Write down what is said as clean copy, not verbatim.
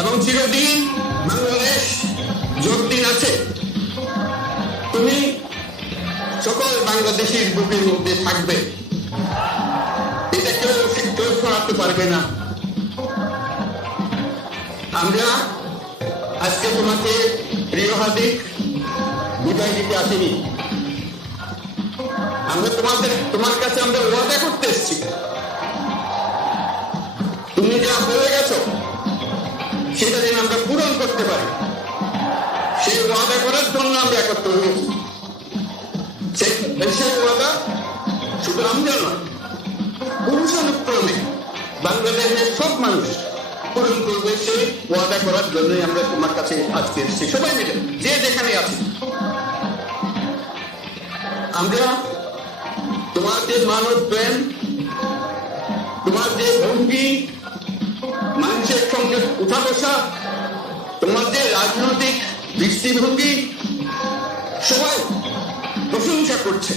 এবং চিরদিন বাংলাদেশ যতদিন আছে তুমি সকল বাংলাদেশের বুকের মধ্যে থাকবে, এটা কেউ সরাতে পারবে না। আমরা আজকে তোমাকে প্রিয় হাদিক বিদায় দিতে আসিনি, আমরা তোমার কাছে আমরা ওয়াদা করতে এসেছি। তুমি যা বলে গেছো সেটা যেন আমরা পূরণ করতে পারি, সেই ওয়াদা করার জন্য আমরা একত্র হয়েছি। সেই ওয়াদা শুধু আমরা নয়, পুরুষানুক্রমে বাংলাদেশের সব মানুষ পূরণ করবে। সেই ওয়াদা করার জন্যই আমরা তোমার কাছে আজকে এসেছি, সবাই মিলে যে যেখানে আছি। আমরা তোমার যে মানব প্রেম, তোমার যে ভঙ্গি, মানুষের সঙ্গে উঠা বসা, তোমার যে রাজনৈতিক দৃষ্টিভঙ্গি, সবাই প্রশংসা করছে।